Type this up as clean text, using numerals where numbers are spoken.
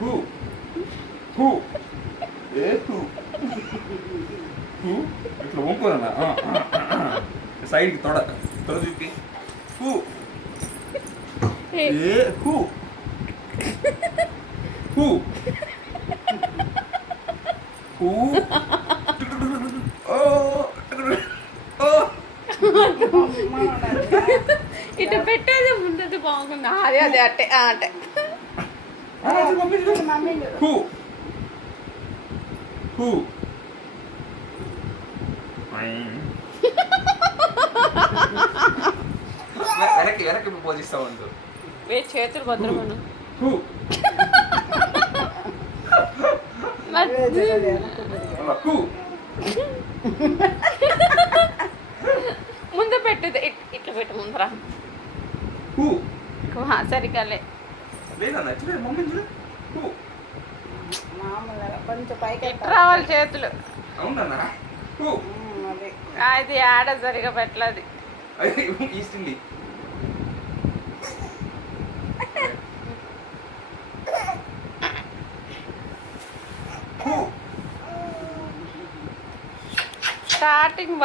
Who who A who who ఇట్లా వంకోనన్నా సైడ్కి తొడ తొడ చూపి who A who who who ఇటు పెట్టేది ముందు బాగుంది. అదే అదే అట్టే అట్టే హూ హూ వెనక్కి వెనక్కి పోజిస్తా ఉండు. చేతులు భద్రమను హూ హూ ముందు పెట్టేది ఇట్లా పెట్టు ముందరా హూ సరిగ్గాలే లేదన్నా చూడ మమ్మీ చూడ హూ కొంచెం పైకి ఇట్లా రావాలి చేతులు. అవునన్నా హూ అది ఆడ సరిగా పెట్టలేదు. ఈస్ట్ ఇండి స్టార్టింగ్